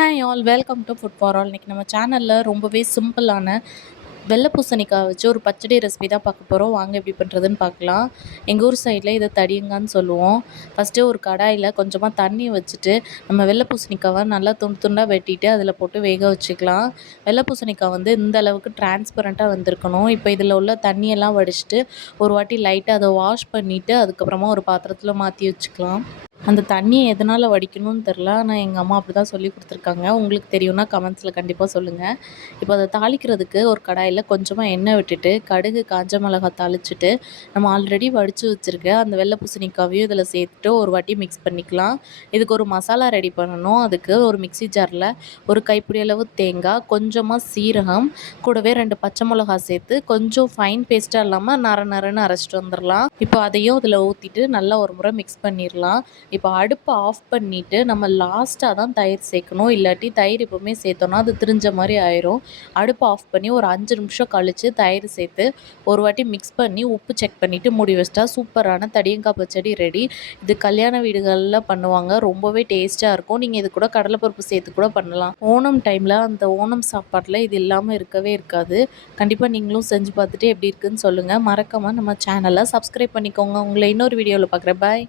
Hi all welcome to food for all இன்றைக்கி நம்ம சேனலில் ரொம்பவே சிம்பிளான வெள்ளை பூசணிக்காய் வச்சு ஒரு பச்சடி ரெசிபி தான் பார்க்க போகிறோம் வாங்க எப்படி பண்ணுறதுன்னு பார்க்கலாம். எங்கள் ஊர் சைடில் இதை தடியுங்கன்னு சொல்லுவோம். ஃபஸ்ட்டு ஒரு கடாயில் கொஞ்சமாக தண்ணி வச்சுட்டு நம்ம வெள்ளை பூசணிக்காவை நல்லா துண்டு துண்டாக வெட்டிட்டு அதில் போட்டு வேக வச்சுக்கலாம். வெள்ளை பூசணிக்காய் வந்து இந்த அளவுக்கு டிரான்ஸ்பரண்ட்டாக வந்திருக்கணும். இப்போ இதில் உள்ள தண்ணியெல்லாம் வடிச்சிட்டு ஒரு வாட்டி லைட்டாக அதை வாஷ் பண்ணிவிட்டு அதுக்கப்புறமா ஒரு பாத்திரத்தில் மாற்றி வச்சுக்கலாம். அந்த தண்ணியை எதனால் வடிக்கணும்னு தெரில. ஆனால் எங்கள் அம்மா அப்படி தான் சொல்லி கொடுத்துருக்காங்க. உங்களுக்கு தெரியும்னா கமெண்ட்ஸில் கண்டிப்பாக சொல்லுங்கள் இப்போ அதை தாளிக்கிறதுக்கு ஒரு கடாயில் கொஞ்சமாக எண்ணெய் விட்டுட்டு கடுகு காஞ்ச மிளகாய் தாளிச்சிட்டு நம்ம ஆல்ரெடி வடித்து வச்சுருக்க அந்த வெள்ளை பூசணிக்காவையும் இதில் சேர்த்துட்டு ஒரு வாட்டி மிக்ஸ் பண்ணிக்கலாம். இதுக்கு ஒரு மசாலா ரெடி பண்ணணும். அதுக்கு ஒரு மிக்சி ஜாரில் ஒரு கைப்பிடி அளவு தேங்காய் கொஞ்சமாக சீரகம் கூடவே ரெண்டு பச்சை மிளகா சேர்த்து கொஞ்சம் ஃபைன் பேஸ்ட்டாக இல்லாமல் நர நரன்னு அரைச்சிட்டு வந்துடலாம் இப்போ அதையும் இதில் ஊற்றிட்டு நல்லா ஒரு முறை மிக்ஸ் பண்ணிடலாம் இப்போ அடுப்பை ஆஃப் பண்ணிவிட்டு நம்ம லாஸ்ட்டாக தான் தயிர் சேர்க்கணும். இல்லாட்டி தயிர் எப்போவுமே சேர்த்தோன்னா அது திரிஞ்ச மாதிரி ஆயிரும். அடுப்பை ஆஃப் பண்ணி ஒரு அஞ்சு நிமிஷம் கழித்து தயிர் சேர்த்து ஒரு வாட்டி மிக்ஸ் பண்ணி உப்பு செக் பண்ணிவிட்டு மூடி வச்சிட்டா சூப்பரான தடியங்காய் பச்சடி ரெடி இது கல்யாண வீடுகளில் பண்ணுவாங்க. ரொம்பவே டேஸ்ட்டாக இருக்கும். நீங்கள் இது கூட கடலைப்பருப்பு சேர்த்து கூட பண்ணலாம். ஓணம் டைமில் அந்த ஓணம் சாப்பாட்டில் இது இல்லாமல் இருக்கவே இருக்காது. கண்டிப்பாக நீங்களும் செஞ்சு பார்த்துட்டு எப்படி இருக்குன்னு சொல்லுங்கள் மறக்காமல் நம்ம சேனலை சப்ஸ்கிரைப் பண்ணிக்கோங்க. உங்களை இன்னொரு வீடியோவில் பார்க்குறேன். பாய்